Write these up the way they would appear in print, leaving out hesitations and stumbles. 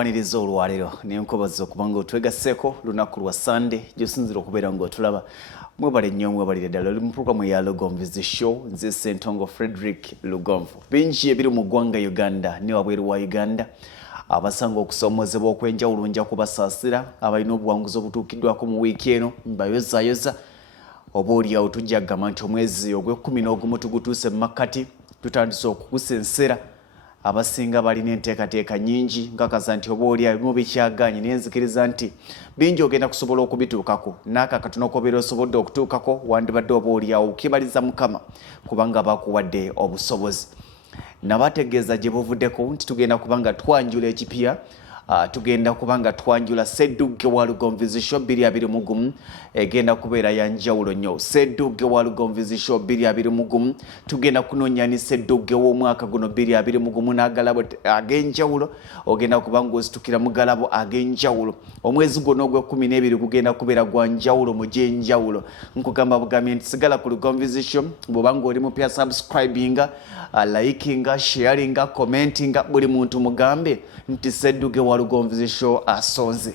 tukwaniriza olwalero nenkobaza okubanga otwegasseko lunaku lwa Sunday gyosinzira okubeera ng'otulaba mwebale nnyo mwebalire ddala oli mu programu ya LUGONVU'S show nze Ssentongo Frederick Lugonvu bingi ebiri mu ggwanga Uganda ne wabweru wa Uganda abasanga okusoomozebwa okwenjawulo nja kubasaasira abalina obuwanguzi obutuukiddwako mu wiiki eno mbayozayoza oba oliawo tujja kugamba nti omwezi ogw'ekkumi tugutuuse mu makkati tutandise okukusensera abasinga balina enteekateeka nyingi nkakaza nti oba oli abimu bikyaganye naye nzikiriza nti bingi ogenda kusobola okubituukako n'aka katono kobeera osobodde okutuukako wandibadde oba oli awo okibaliza Mukama kubanga bakuwadde obusobozi nabategeeza gye buvuddeko nti tugenda kubanga twanjula ekipya tugenda kubanga twanjula SSEDDUGGE wa LUGONVU'S show 2021 egenda kubeera ya njawulo nnyo SSEDDUGGE wa LUGONVU'S show 2021 tugenda kunoonya ni SSEDDUGGE w'omwaka guno 2021 n'agalabo ag'enjawulo ogenda kubanga ositukira mu galabo ag'enjawulo omwezi guno ogw'ekkumi gugenda kubeera gwa njawulo mu gy'enjawulo nkugamba bugambye nti sigala ku LUGONVU'S show bw'obanga oli mupya subscribinga likinga sharinga commentinga buli muntu mugambe nti SSEDDUGGE wa LUGONVU'S show asonze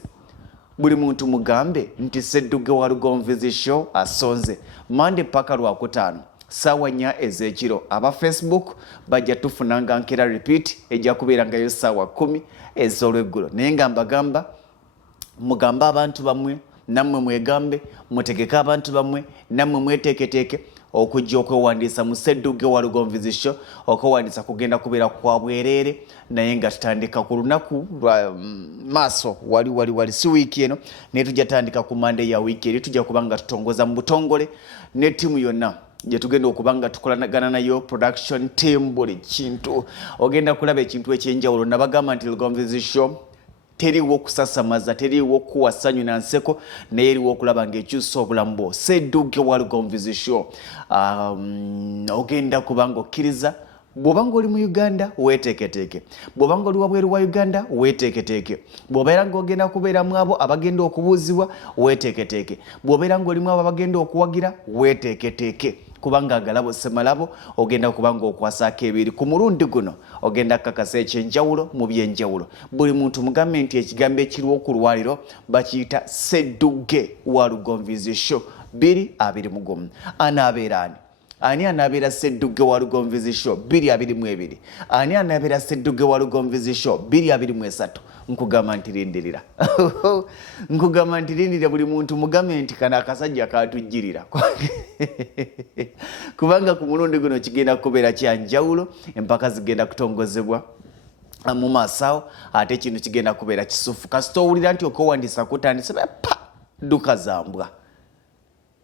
buli muntu mugambe nti SSEDDUGGE wa LUGONVU'S show asonze Monday paka Lwakutaano sawa 4 ez'ekiro aba Facebook bajja tufunanga nkera repeat ejja kubeera ngayo sawa 10 ez'olweggulo naye nga mbagamba mugamba abantu bamwe nammwe mwegambe mutegeka abantu bamwe nammwe mweteeketeeke okujja okwewandiisa mu SSEDDUGGE wa LUGONVU'S show okwewandiisa kugenda kubeera kwa bwereere naye nga tutandika ku lunaku lwa maaso wali si wiiki eno naye tujja tandika ku Monday ya wiiki eri tujja kubanga tutongoza mu butongole ne ttiimu yonna gye tugenda okubanga tukolagana nayo production team buli kintu ogenda kulaba ekintu ekyenjawulo nabagamba nti LUGONVU'S show teriwo kusasamaza teriwo kuwa ssanyu na nseko naye eriwo okulaba ng'ekyusa obulamu bwo SSEDDUGGE wa LUGONVU'S show ogenda kubanga okkiriza bw'obanga oli mu Uganda weeteeketeeke bw'obanga oli wabweru wa Uganda weeteeketeeke bw'obeera ng'ogenda kubeeramu abo abagenda okubuuzibwa weeteeketeeke bw'obeera ng'olimu abo abagenda okuwagira weeteeketeeke kubanga agalabo semalabo ogenda kubanga okwasaako ebiri ku mulundi guno ogenda kakasa ekyenjawulo mu byenjawulo buli muntu mugambe nti ekigambo ekiriwo ku lwaliro bakiyita SSEDDUGGE wa LUGONVU'S show 2021 anaabeera ani anabeera SSEDDUGGE wa LUGONVU'S show 2022 ani anabeera SSEDDUGGE wa LUGONVU'S show 2023 nkugamba nti lindirira nkugamba nti lindirira buli muntu mugambe nti kana akasajja katujjirira kubanga ku mulundi guno kigenda kubeera kyanjawulo empaka zigenda kutongozebwa mu maaso ate ekintu kigenda kubeera kisufu kasita owulira nti okwewandiisa kutandise pa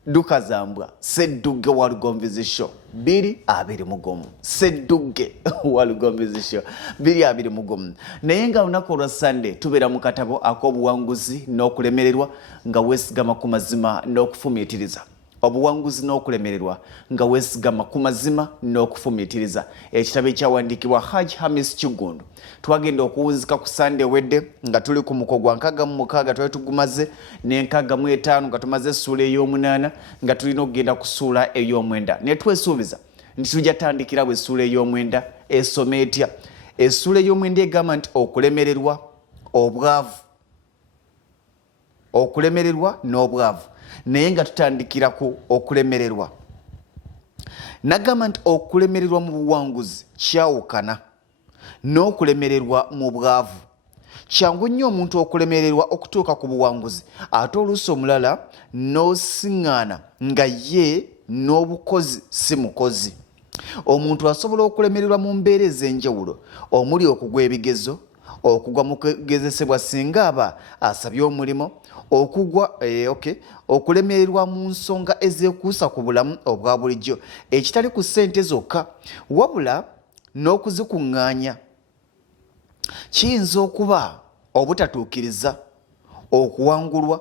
dukazambwa SSEDDUGGE wa LUGONVU'S show 2021 SSEDDUGGE wa LUGONVU'S show 2021 naye nga lunaku lwa Sunday tubeera mu katabo ak'obuwanguzi n'okulemererwa nga weesigama ku mazima n'okufumiitiriza obuwanguzi n'okulemererwa nga weesigama ku mazima n'okufumiitiriza ekitabo ekyawandiikibwa Hajji Hamis Kiggundu twagenda okuwunzika ku Sunday wedde nga tuli ku muko gwa 66 twali tugumaze ne 65 nga tumaze essuula ey'omunaana nga tulina okugenda ku ssuula ey'omwenda ne twesuubiza nti tujja tandikira bwe essuula ey'omwenda esoma etya essuula ey'omwenda egamba nti okulemererwa n'obwavu naye nga tutandikira ku okulemererwa nagamba nti okulemererwa mu buwanguzi kyawukana n'okulemererwa mu bwavu kyangu nnyo omuntu okulemererwa okutuuka ku buwanguzi ate oluusi omulala n'osiŋŋaana nga ye n'obukozi si mukozi omuntu asobola okulemererwa mu mbeera ez'enjawulo omuli okugwa ebigezo okugwa mu kugezesebwa singa aba asabye omulimu okulemererwa mu nsonga ezeekuusa ku bulamu obwa bulijjo ekitali ku ssente zokka wabula n'okuzikuŋŋaanya kiyinza okuba obutatuukiriza okuwangulwa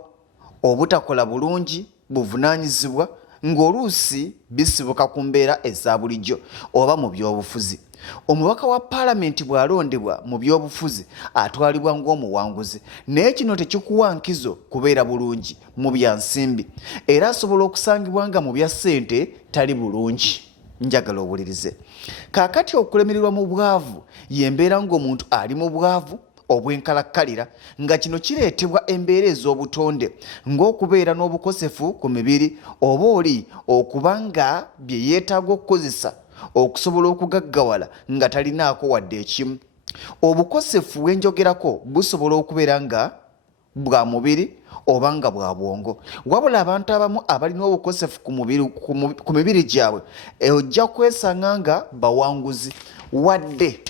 obutakola bulungi buvunaanyizibwa ng'oluusi bisibuka ku mbeera eza bulijjo oba mu by'obufuzi omubaka wa paalamenti bw'alondebwa mu by'obufuzi atwalibwa ng'omuwanguzi naye kino tekikuwa nkizo kubeera bulungi mu bya nsimbi era asobola okusangibwa nga mu bya ssente tali bulungi njagala owulirize kaakati okulemererwa mu bwavu yembeera ng'omuntu ali mu bwavu obwenkalakkalira nga kino kireetebwa embeera ez'obutonde ng'okubeera n'obukosefu ku mibiri oba oli okuba nga bye yeetaaga okukozesa okusobola okugaggawala nga talinaako wadde ekimu. Obukosefu bwenjogerako busobola okubeera nga bwa mubiri oba nga bwa bwongo. Wabula abantu abamu abalina obukosefu ku mibiri gyabwe ojja kwesanga nga bawanguzi wadde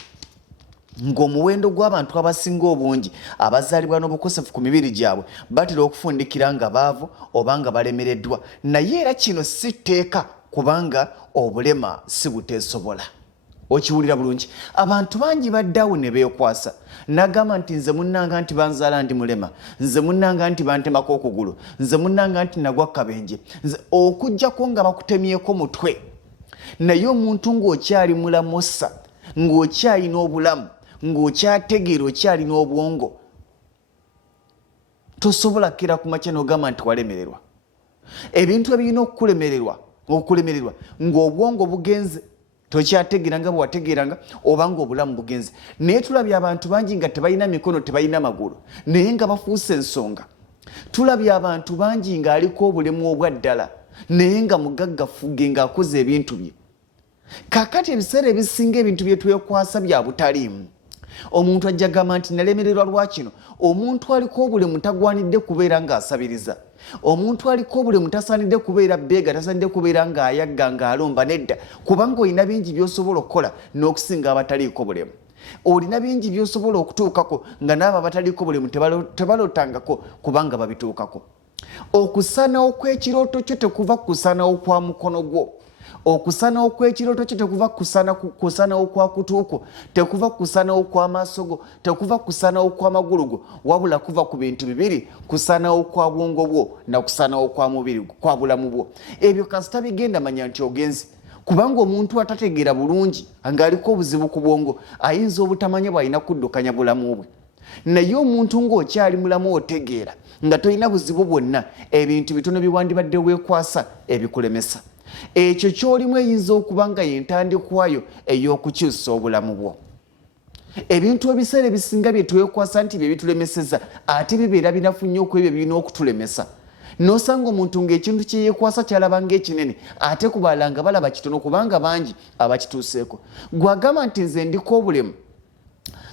ng'omuwendo gw'abantu abasinga obungi abazaalibwa n'obukosefu ku mibiri gyabwe batera okufundikira nga baavu oba nga balemereddwa, naye era kino si tteeka kubanga obulema si buteesobola. Okiwulira bulungi? Abantu bangi baddawo ne beekwasa n'agamba nti nze munnanga nti banzaala ndi mulema, nze munnanga nti bantemako okugulu, nze munnanga nti nagwa kabenje, okuggyako nga bakutemyeko mutwe. Naye omuntu ng'okyali mulamusa, ng'okyalina obulamu, ng'okyategeera okyalina obwongo, tosobola kkira ku makya n'ogamba nti walemererwa. Ebintu ebirina okulemererwa ng'obwongo bugenze tokyategeera nga bwe wategeeranga oba ng'obulamu bugenze. Naye tulabye abantu bangi nga tebalina mikono, tebalina magulu, naye nga bafuuse ensonga. Tulabye abantu bangi ng'aliko obulemu obwa ddala naye nga mugaggafuge ng'akoze ebintu bye. Kaakati ebiseera ebisinga ebintu bye twekwasa bya butaliimu. Omuntu ajja gamba nti nalemererwa lwakino. Omuntu aliko obulemu tagwanidde kubeera ng'asabiriza. Omuntu aliko obulemu tasaanidde kubeera bbeega, tasaanidde kubeera ng'ayagga ng'alomba, nedda, kubanga olina bingi by'osobola okukola n'okusinga abataliiko bulemu. Olina bingi by'osobola okutuukako nga n'abo abataliiko bulemu tebalootangako kubanga babituukako. Okusanawo kw'ekirooto kyo tekuva ku kusanawo kwa mukono gwo. Okusanawo kw'ekirooto kyo tekuva kusanawo kwa kutuuko, tekuva kusanawo kwa maaso go, tekuva kusanawo kwa magulu go, wabula kuva ku bintu bibiri: kusanawo kwa bwongo bwo na kusanawo kwa mubiri kwa bulamu bwo. Ebyo kasita bigenda manya nti ogenzi, kubanga omuntu atategeera bulungi ng'aliko obuzibu ku bwongo ayinza obutamanya bw'alina kuddukanya bulamu bwe. Naye omuntu ng'okyali mulamu otegeera nga tolina buzibu bwonna, ebintu bitono biwandibadde weekwasa ebikulemesa. Ekyo ky'olimu eyinza okuba nga y'entandikwayo ey'okukyusa obulamu bwo. Ebintu ebiseera ebisinga bye twekwasa nti bye bitulemeseza ate bibeera binafu nnyo ku ebyo birina okutulemesa. N'osanga omuntu ng'ekintu kye yeekwasa kyalaba ng'ekinene ate ku balala nga balaba kitono kubanga bangi abakituuseeko. Gw'agamba nti nze ndiko obulemu,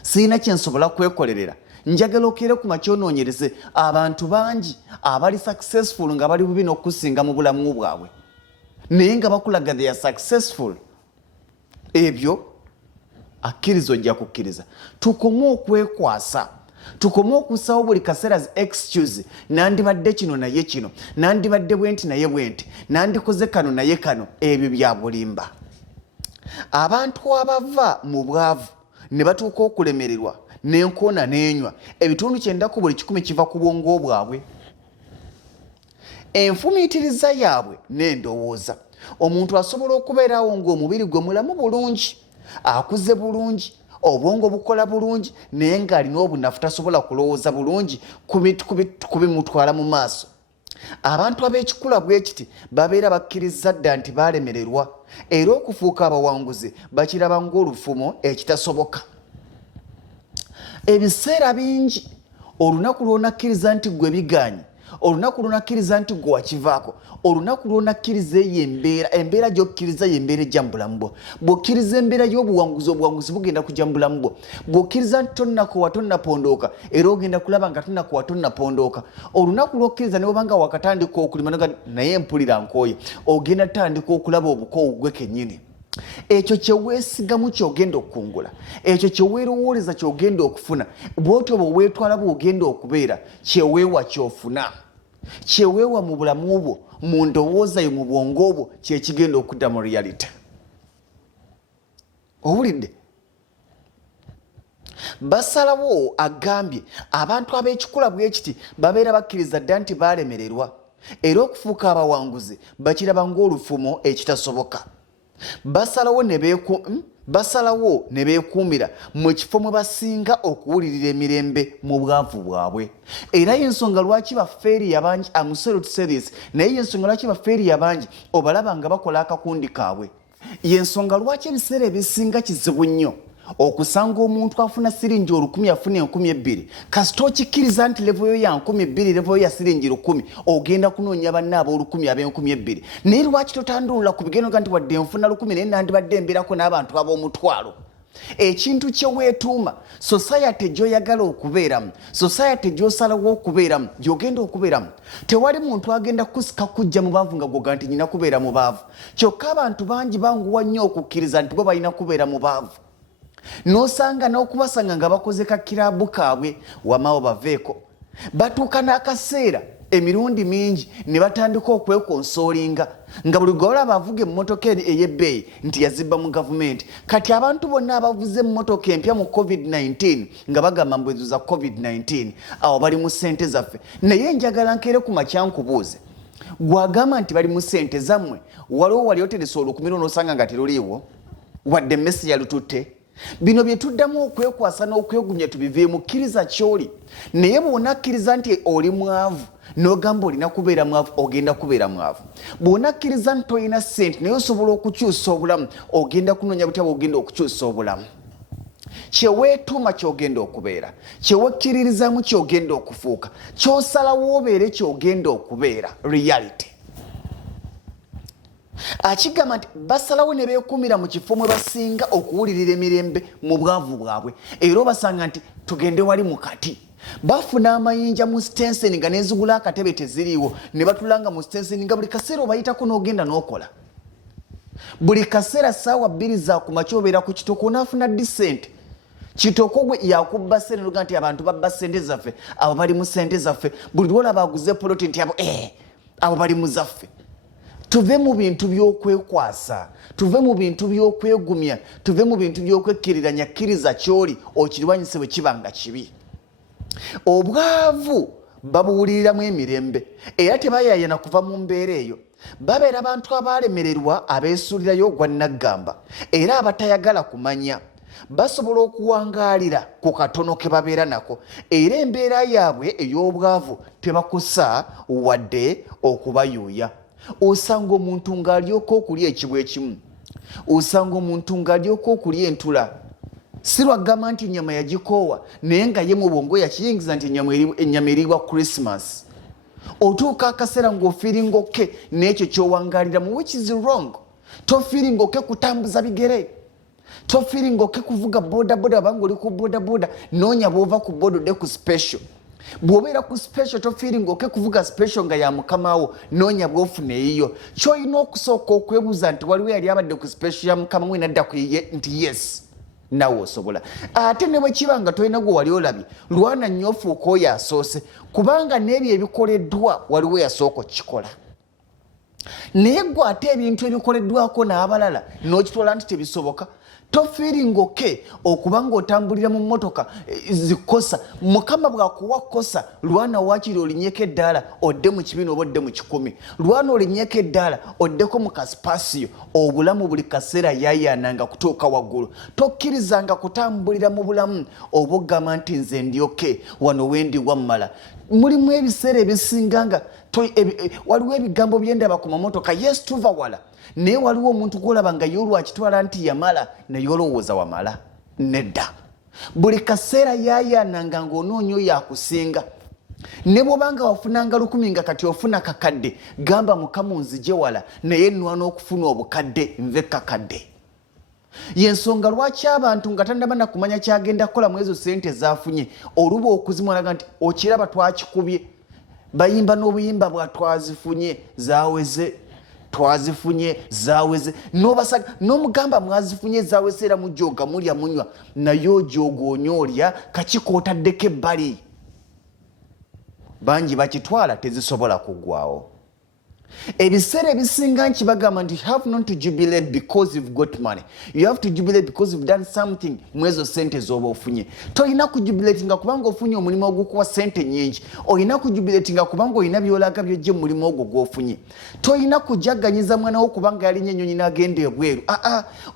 sirina kye nsobola kwekolerera, njagala okeere ku makyonoonyereze abantu bangi abali successful nga bali bubi n'okusinga mu bulamu bwabwe, naye nga bakulaga they are successful. Ebyo akkiriza ojja kukkiriza. Tukome okwekwasa, tukome okusawo buli kaseera as excuse. Nandibadde kino naye kino, nandibadde bwenti naye bwenti, nandikoze kano naye kano. Ebyo bya bulimba. Abantu abava mu bwavu ne batuuka okulemererwa n'enkoona n'enywa, ebitundu 90 ku buli 100 kiva ku bwongo bwabwe. Enfumiitiriza yaabwe n'endowooza. Omuntu asobola okubeerawo ng'omubiri gwe mulamu bulungi, akuze bulungi, obwongo bukola bulungi, naye ng'alina obunafu, tasobola kulowooza bulungi kubimutwala mu maaso. Abantu ab'ekikula bwe kiti babeera bakkiriza dda nti baalemererwa, era okufuuka abawanguzi bakiraba ng'olufumo ekitasoboka. Ebiseera bingi olunaku lw'onakkiriza nti gwe biganye, olunaku lw'onakkiriza nti gwe wakivaako, olunaku lw'onakkiriza eyo embeera gy'okkiriza y'embeera ejja mu bulamu bwo. Bw'okkiriza embeera y'obuwanguzi, obuwanguzi bugenda kujja mu bulamu bwo. Bw'okkiriza nti tonnakowa tonnapondooka, era ogenda kulaba nga tonnakowa tonnapondooka. Olunaku lw'okkiriza ne bw'obanga wakatandika okulima naye mpulira nkooye, ogenda tandika okulaba obukoowu gwe kennyini. Ekyo kye weesigamu ky'ogenda okukungula, ekyo kye weerowooleza ky'ogenda okufuna, bw'otyo bwe weetwala bw'ogenda okubeera, kyeweewa ky'ofuna. Kyeweewa mu bulamu bwo, mu ndowooza yo, mu bwongo bwo, kye kigenda okudda mu reality. Owulidde? Basalawo agambye abantu ab'ekikula bwe kiti babeera bakkiriza dda nti baalemererwa, era okufuuka abawanguzi bakiraba ng'olufumo ekitasoboka. Basalawo ne beekuumira mu kifo mwe basinga okuwulirira emirembe mu bwavu bwabwe. Era y'ensonga lwaki baffeeri abangi, I'm sorry to say this, naye y'ensonga lwaki baffeeri abangi obalaba nga bakola akakundi kaabwe. Y'ensonga lwaki ebiseera ebisinga kizibu nnyo okusanga omuntu afuna siringi 1000 afuna 1200 kasita okikkiriza nti level yo ya 1200 level yo ya siringi 1000 ogenda kunoonya banne ab'olukumi ab'e1200 naye lwaki totandulula ku bigeno nti wadde nfuna 1000 naye nandibadde mbeerako n'abantu ab'omutwalo ekintu kye weetuuma society gy'oyagala okubeeramu society gy'osalawo okubeeramu gy'ogenda okubeeramu tewali muntu agenda kusika kujja mu baavu nga gwoga nti nyina kubeera mu baavu kyokka abantu bangi banguwa nnyo okukkiriza nti bo balina kubeera mu baavu n'osanga n'okubasanga nga bakoze kakiraabu kaabwe wamaawo baveeko batuuka n'akaseera emirundi mingi ne batandika okwekonsoolinga nga buli gwe olaba avuga emmotoka ey'ebbeeyi nti yazibba mu gavumenti kati abantu bonna abavuze emmotoka empya mu covid-19 nga bagamba mbwezo za covid-19 awo bali mu ssente zaffe naye njagala nkeere ku makyankubuuze gwagamba nti bali mu ssente zammwe waliwo wali oteresa olukumiro n'osanga nga teruliiwo wadde emmesi yalututte bino bye tuddamu okwekwasa n'okwegumya tubiveemu kkiriza ky'oli naye bw'onakkiriza nti oli mwavu n'ogamba olina kubeera mwavu ogenda kubeera mwavu bw'onakkiriza nti olina ssente naye osobola okukyusa obulamu ogenda kunoonya butya bw'ogenda okukyusa obulamu kyeweetuuma ky'ogenda okubeera kyewekkiririzaamu ky'ogenda okufuuka ky'osalawo obeere ky'ogenda okubeera reality akigamba nti basalawo ne beekumira mu kifo mwe basinga okuwulirira emirembe mu bwavu bwabwe era obasanga nti tugende wali mu kati bafuna amayinja mu stenseni nga nezigula akatebe teziriiwo ne batulanga mu stenseni nga buli kaseera obayitako n'ogenda n'okola buli kaseera ssaawa 2 za kumakya obeera ku kitoko onaafuna disente kitoko gwe yakubba ssente noga nti abantu babba ssente zaffe abo bali mu ssente zaffe buli lwolaba aguze poloti nti abo bali mu zaffe tuve mu bintu by'okwekwasa tuve mu bintu by'okwegumya tuve mu bintu by'okwekkiriranya kkiriza ky'oli okirwanyise bwe kiba nga kibi obwavu babuwuliriramu emirembe era tebayayana kuva mu mbeera eyo babeera abantu abaalemererwa abeesuulirayo gwa naggamba era abatayagala kumanya basobola okuwangaalira ku katono ke babeera nako era embeera yaabwe ey'obwavu tebakusa wadde okubayuuya osanga omuntu ng'alyoka okulya ekibwa ekimu osanga omuntu ng'alyoka okulya entula si lwagamba nti ennyama yagikoowa naye nga ye mu bwongo yakiyingiza nti ennyama eriibwa Christmas otuuka akaseera ng'ofiiringa okke n'ekyo ky'owangaaliramu which is wrong tofiiringa okke kutambuza bigere tofiiringa okke kuvuga bodaboda abanga oli ku bodaboda noonya bw'ova ku boda odde ku special bw'obeera ku special tofiiringa okke kuvuga special nga ya mukamaawo noonya bw'ofuna eyiyo ky'olina okusooka okwebuuza nti waliwo yali abadde ku special ya mukama we nadda ku yiye nti yes nawe osobola ate ne bwe kiba nga tolina gwe wali olabye lwana nnyo ofuuka oyo asoose kubanga n'ebyo ebikoleddwa waliwo yasooka okukikola naye gwe ate ebintu ebikoleddwako n'abalala n'okitwala nti tebisoboka tofiiringa okke okuba ng'otambulira mu mmotoka zikosa mukama bw'akuwa kosa lwana waakiri olinyeko eddaala odde mu kibiina oba odde mu 10 lwana olinyeko eddaala oddeko mu kasipasiyo obulamu buli kaseera yayaananga kutuuka waggulu tokkirizanga kutambulira mu bulamu oba ogamba nti nze ndi okke wano wendi wammala mulimu ebiseera ebisinga nga waliwo ebigambo byendaba ku mamotoka yes tuva wala naye waliwo omuntu gwolaba nga ye olwakitwala nti yamala naye olowooza wamala nedda buli kaseera yayaananga ng'onoonya oyo akusinga ne bw'obanga wafunanga 1000 nga kati ofuna kakadde gamba mukama onzigye wala naye nnwana okufuna obukadde nve kakadde yensonga lwaki abantu nga tannaba na kumanya kyagenda kukola mu ezo ssente zaafunye oluba okuzimwalaga nti okiraba twakikubye bayimba n'obuyimba bwa twazifunye zaaweze twazifunye zaaweze n'obasaga n'omugamba mwazifunye zaaweze era mujooga mulya munywa naye ojooga onyoolya kakikootaddeko ebbali bangi bakitwala tezisobola kuggwawo ebiseera ebisinga nkibagamba nti have not to jubilate because you've got money you have to jubilate because you've done something mu ezo ssente z'oba ofunye tolina kujubilatinga kubanga ofunye omulimu ogukuwa ssente nnyingi olina kujubilatinga kubanga olina byolaga byojje mu mulimu ogwo gw'ofunye tolina kujaganyiza mwana wo kubanga yalinnya ennyonyi n'agenda ebweru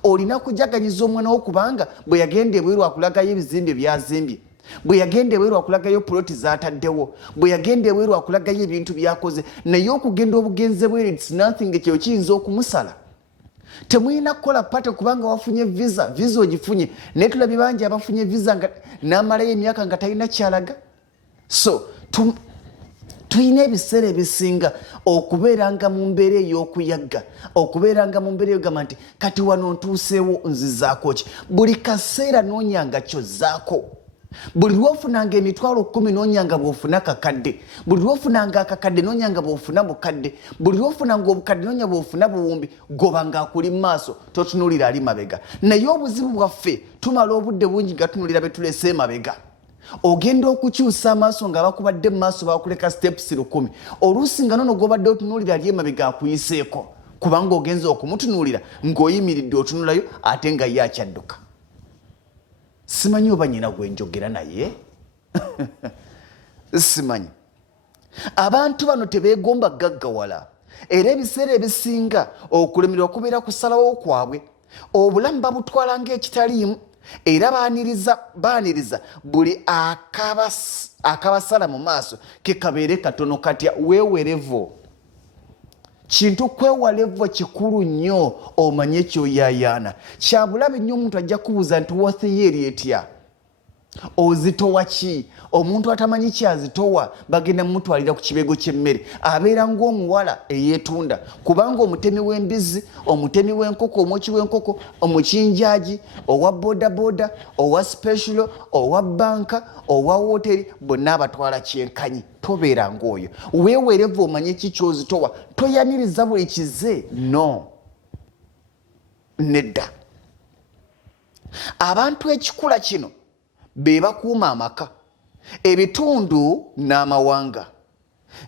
olina kujaganyiza omwana wo kubanga bwe yagenda ebweru akulagayo ebizimbe byazimbye bwe yagenda ebweru akulagayo poloti zaataddewo bwe yagenda ebweru akulagayo ebintu byakoze naye okugenda obugenze bweru it's nothing ekyo kiyinza okumusala temuyina kukola pate kubanga wafunye visa ogifunye naye tulabye bangi abafunye visa n'amalayo emyaka nga talina kyalaga. So tuyina ebiseera ebisinga okubeeranga mu mbeera ey'okuyagga, okubeeranga mu mbeera ey'ogamba nti kati wano ntuuseewo nzizaako ki. Buli kaseera noonyanga kyozzaako. Buli lwofunanga emitwalo 10 noonyanga bw'ofuna kakadde. Buli lwofunanga akakadde noonyanga bw'ofuna mukadde. Buli lwofunanga obukadde noonya bw'ofuna buwumbi, gobanga akuli mu maaso totunuulira ali mabega. Naye obuzibu bwaffe tumala obudde bungi nga tunuulira be tulese mabega. Ogenda okukyusa amaaso nga bakubadde mu maaso bakuleka steps 10. Oluusi nga nono gobadde otunuulira ali emabega akuyiseeko kubanga ogenza okumutunuulira ng'oyimiridde otunulayo ate nga ye akyadduka. Simanyi oba nyina gwe njogera naye. Simanyi. Abantu bano tebeegomba gaggawala era ebiseera ebisinga okulemererwa kubeera kusalawo kwabwe. Obulamu babutwala ng'ekitaliimu era baaniriza buli akabasala mu maaso ke kabeere katono katya. Weewerevo kintu kwewalevo kikulu nnyo omanye ekyoyaayaana. Kyabulabe nnyo omuntu ajja kubuuza nti woothi eri etya, ozitowa ki? Omuntu atamanyi kyazitowa bagenda mumutwalira ku kibego ky'emmere. Abeera ng'omuwala eyeetunda kubanga omutemi w'embizi, omutemi w'enkoko, omwoki w'enkoko, omukinjaaji, owa bodaboda, owa special, owa banka, owa woteri, bonna abatwala kyenkanyi. Tobeera ng'oyo. Weewerevu omanye ki kyozitowa. Toyaniriza buli kize. No. Nedda. Abantu ekikula kino be bakuuma amaka, ebitundu n'amawanga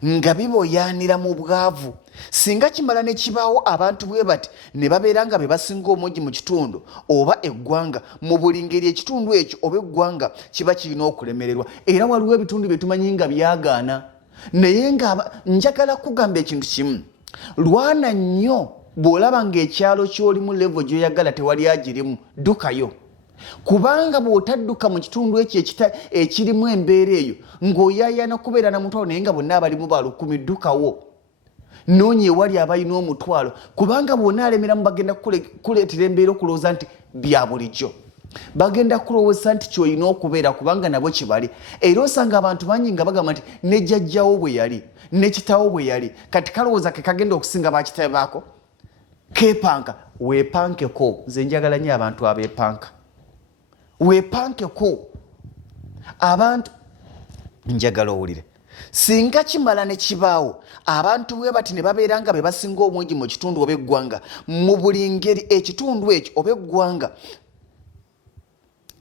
nga biboyaanira mu bwavu. Singa kimala ne kibaawo abantu bwe bati ne babeera nga be basinga omungi mu kitundu oba eggwanga, mu buli ngeri ekitundu ekyo oba eggwanga kiba kirina okulemererwa. Era waliwo ebitundu bye tumanyi nga byagaana. Naye nga njagala kugamba ekintu kimu. Lwana nnyo bw'olaba ng'ekyalo ky'olimu levo gy'oyagala tewali agirimu, ddukayo. Kubanga bw'otadduka mu kitundu ekyo ekirimu embeera eyo ng'oyaayaana kubeera na mutwalo naye nga bonna abalimu ba 10, ddukawo. Noonya ewali abalina omutwalo kubanga bwonna alemeramu bagenda kuleetera embeera okulowooza nti bya bulijjo. Bagenda kulowooza nti ky'olina okubeera kubanga nabo kibali. Era osanga abantu bangi nga bagamba nti ne jjajjawo bwe yali, ne kitaawo bwe yali, kati kalowooza ke kagenda okusinga bakitabe baako. Keepanka, weepankeko. Nze njagala nnyo abantu abeepanka. Weepankeko. Abantu njagala owulire. Singa kimala ne kibaawo abantu bwe bati ne babeera nga be basinga obungi mu kitundu oba eggwanga, mu buli ngeri ekitundu ekyo oba eggwanga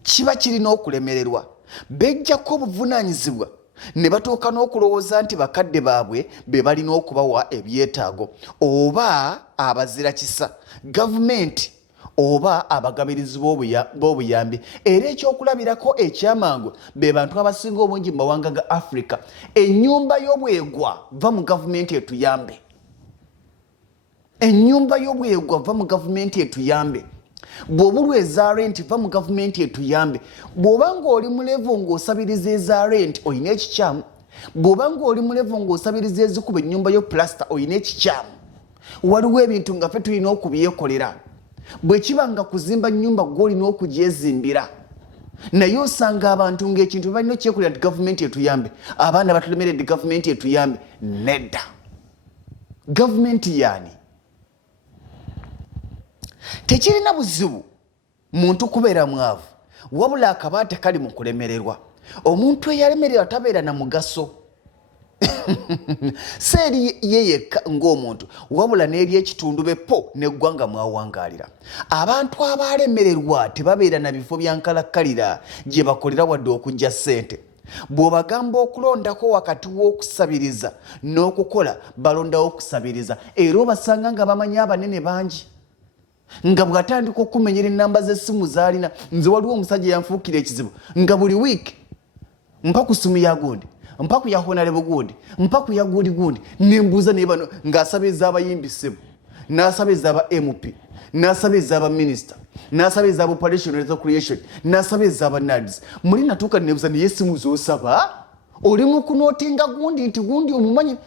kiba kirina okulemererwa. Bejjako obuvunaanyizibwa ne batuuka n'okulowooza nti bakadde baabwe be balina okubawa ebyetaago oba abazira kisa, gavumenti oba abagabirizi b'obuyambi. Era ekyokulabirako ekyamangu be bantu abasinga obungi mu mawanga ga Africa. Ennyumba y'obwegwa va mu gavumenti etuyambe. Ennyumba y'obwegwa va mu gavumenti etuyambe. Bw'obulwa eza rent va mu gavumenti etuyambe. Bw'oba ng'oli mu levo ng'osabiriza eza rent oyina ekikyamu. Bw'oba ng'oli mu levo ng'osabiriza ezikuba ennyumba yo plasta oyina ekikyamu. Waliwo ebintu nga ffe tulina okubyekolera. Bwe kiba nga kuzimba nnyumba gw'olina okugyezimbira. Naye osanga abantu ng'ekintu balina okyekolera nti gavumenti etuyambe. Abaana batulemeredde gavumenti etuyambe. Nedda. Gavumenti yaani? Tekirina buzibu muntu kubeera mwavu, wabula akabaate kali mu kulemererwa. Omuntu eyalemererwa tabeera na mugaso. Seeri ye yekka ng'omuntu wabula n'eri ekitundu beppo n'eggwanga mwawangaalira. Abantu abalemererwa tebabeera na bifo bya nkalakkalira gye bakolera wadde okujja ssente. Bw'obagamba okulondako wakati w'okusabiriza n'okukola balondawo okusabiriza. Era obasanga nga bamanyi abanene bangi. Nga bw'atandika okumenyera ennamba z'essimu z'alina. Nze waliwo omusajja yanfuukira ekizibu nga buli wiiki mpa ku ssimu ya gundi, mpa ku ya honorable gundi, mpa ku ya gundi nembuuza naye bano ng'asaba ez'abayimbi ssebo, n'asaba ez'aba MP, n'asaba ez'aba minisita, n'asaba ez'aba operation recreation, n'asaba ez'aba NADS. Muli natuuka nebuuza naye essimu z'osaba oli mu kunootinga gundi nti gundi omumanyi.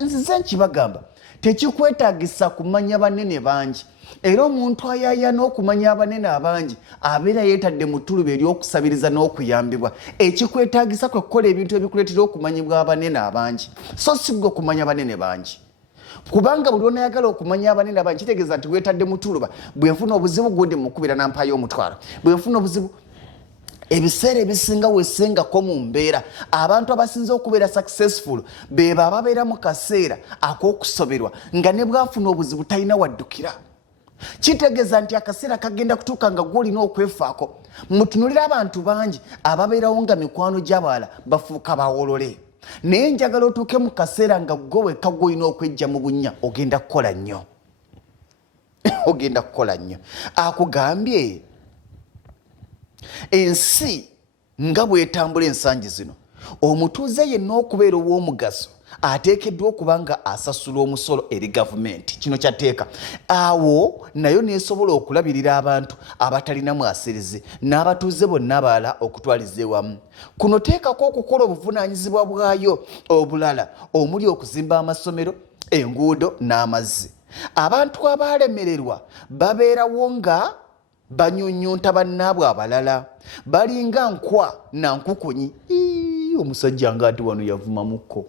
Nze nkibagamba tekikwetaagisa kumanya banene bangi era omuntu ayayana okumanya abanene abangi abeera yeetadde mu ttuluba ery'okusabiriza n'okuyambibwa ekikwetaagisa kwe kukola ebintu ebikuleetera okumanyibwa abanene abangi so si gwe okumanya banene bangi kubanga buli onayagala okumanya abanene abangi kitegeeza nti weetadde mu ttuluba bwe nfuna obuzibu gundi mukubira nampayo omutwalo bwe nfuna obuzibu ebiseera ebisinga wesengako mu mbeera abantu abasinze okubeera successful beba ababeera mu kaseera ak'okusoberwa nga ne bwafuna obuzibu talina waddukira kitegeeza nti akaseera kagenda kutuuka nga gw'olina okwefaako mutunulira abantu bangi ababeerawo nga mikwano gy'abalala bafuuka bawolole naye njagala otuuke mu kaseera nga gwe wekka gw'olina okwejja mu bunnya ogenda kukola nnyo ogenda kukola nnyo akugambye ensi nga bwetambula ensangi zino omutuuze yenna okubeera ow'omugaso ateekeddwa okuba nga asasula omusolo eri gavumenti kino kyateeka awo nayo neesobola okulabirira abantu abatalina mwasirizi n'abatuuze bonna abalala okutwaliza ewamu kuno teekako okukola obuvunaanyizibwa bwayo obulala omuli okuzimba amasomero enguudo n'amazzi abantu abalemererwa babeerawo nga banyunyunta bannaabwe abalala balinga nkwa na nkukunyi omusajja nga ati wano yavumamuko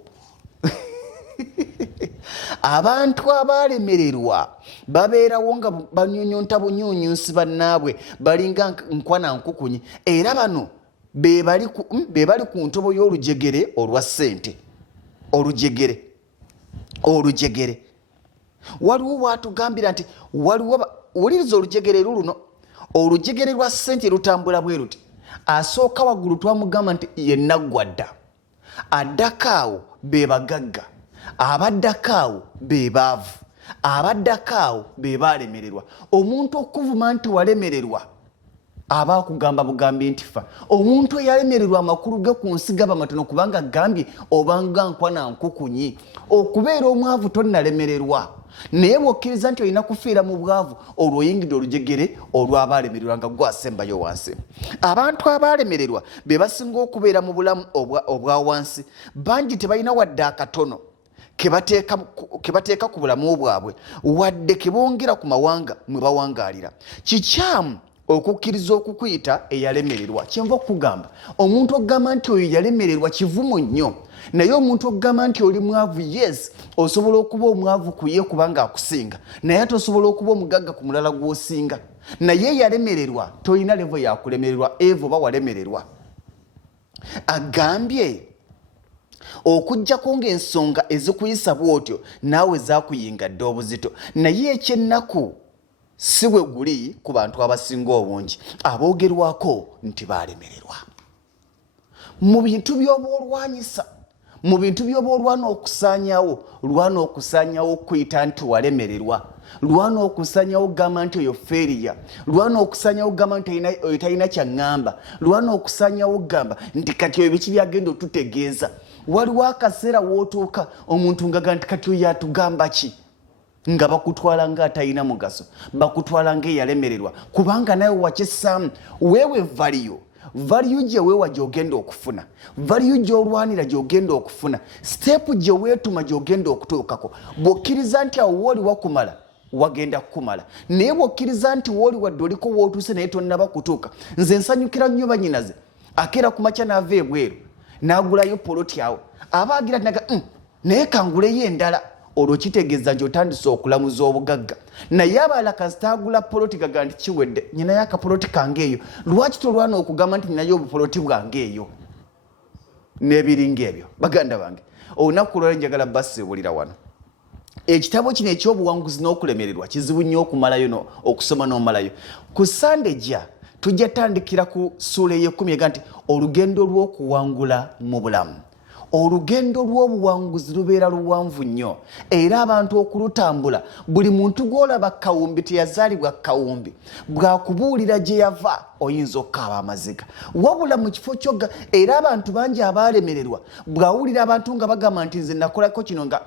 abantu abalemererwa babeerawo nga banyunyunta bunyunyunsi bannaabwe balinga nkwa na nkukunyi era bano be bali ku ntobo y'olujegere olwa ssente olujegere waliwo bwatugambira nti waliwo wuliriza olujegere luno olujegere lwa ssente lutambula bwe luti asooka waggulu twamugamba nti yennaggwadda addakaawo be bagagga abaddakaawo be baavu abaddakaawo be balemererwa omuntu okuvuma nti walemererwa aba akugamba bugambi nti fa omuntu eyalemererwa amakulu ge ku nsi gaba matono kubanga gambye obanga nkwa na nkukunyi okubeera omwavu tonnalemererwa naye bw'okkiriza nti olina kufiira mu bwavu olwo oyingidde olujegere olw'abalemererwa nga gwasembayo wansi abantu abalemererwa be basinga okubeera mu bulamu obwa wansi bangi tebalina wadde akatono ke bateeka ku bulamu bwabwe wadde ke bongera ku mawanga mwe bawangaalira kikyamu okukkiriza okukuyita eyalemererwa kyenva okugamba omuntu okugamba nti oyo yalemererwa kivumu nnyo naye omuntu okugamba nti oli mwavu yes osobola okuba omwavu ku ye kubanga akusinga naye ate osobola okuba omugagga ku mulala gw'osinga naye yalemererwa tolina levo yakulemererwa evo oba walemererwa agambye okujjako ng'ensonga ezikuyisa bw'otyo naawe zaakuyingadde obuzito naye ekyennaku si bwe guli ku bantu abasinga obungi aboogerwako nti balemererwa mu bintu by'oba olwanyisa mu bintu by'oba olwana okusaanyawo okuyita nti walemererwa lwana okusaanyawo okugamba nti oyo feriya lwana okusaanyawo okugamba nti oyo talina kyaŋŋamba lwana okusaanyawo okugamba nti kati oyo biki byagenda otutegeeza waliwo akaseera wootuuka omuntu ngaga nti kati oyo atugamba ki nga bakutwala nga atalina mugaso bakutwala nga eyalemererwa kubanga nawe wakissaamu weewe valiyo gye weewa gy'ogenda okufuna valiyo gy'olwanira gy'ogenda okufuna siteepu gye weetuma gy'ogenda okutuukako bw'okkiriza nti awo wooli wakumala wagenda kukumala naye bw'okkiriza nti wooli wadde oliko wootuuse naye tonnaba kutuuka nze nsanyukira nnyo bannyinaze akeera ku makya n'ava ebweru n'agulayo poloti awo aba agira naga naye kanguleyo endala olwo kitegeeza nti otandise okulamuza obugagga naye abalala kasita agula poloti gaga nti kiwedde nyinayo akapoloti kange eyo lwaki tolwana okugamba nti ninayo obupoloti bwange eyo n'ebiringa ebyo baganda bange olunaku lwala njagala baseebulira wano ekitabo kino ekyobuwanguzi n'okulemererwa kizibu nnyo okumalayo okusoma n'omalayo ku sande jja tujja tandikira ku ssuula ey'ekumi ega nti olugendo lw'okuwangula mu bulamu olugendo lw'obuwanguzi lubeera luwanvu nnyo era abantu okulutambula buli muntu gw'olaba kawumbi teyazaalibwa kawumbi bwakubuulira gye yava oyinza okukaaba amaziga wabula mu kifo kyogga era abantu bangi abalemererwa bwawulira abantu nga bagamba nti nze nakolako kino nga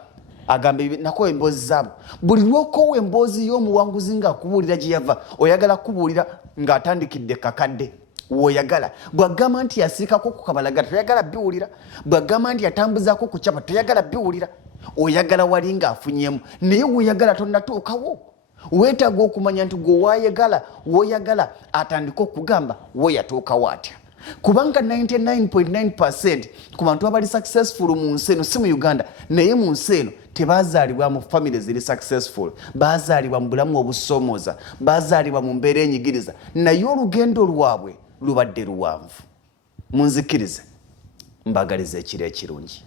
agambe nakowa emboozi zaabo buli lwokowa emboozi y'omuwanguzi ng'akubuulira gye yava oyagala kubuulira ng'atandikidde kakadde woyagala bwagamba nti yasiikako ku kabalagala toyagala biwulira bwagamba nti yatambuzaako ku kyapa toyagala biwulira oyagala walinga afunyemu naye woyagala tonnatuukawo weetaaga okumanya nti gwe woyagala atandika okugamba woyatuukawo atya kubanga 99.9% ku bantu abali successful mu nsi eno si mu Uganda naye mu nsi eno tebazaalibwa mu family ziri successful bazaalibwa mu bulamu obusoomooza bazaalibwa mu mbeera enyigiriza naye olugendo lwabwe lubadde luwanvu munzikirize mbagaliza ekiro ekirungi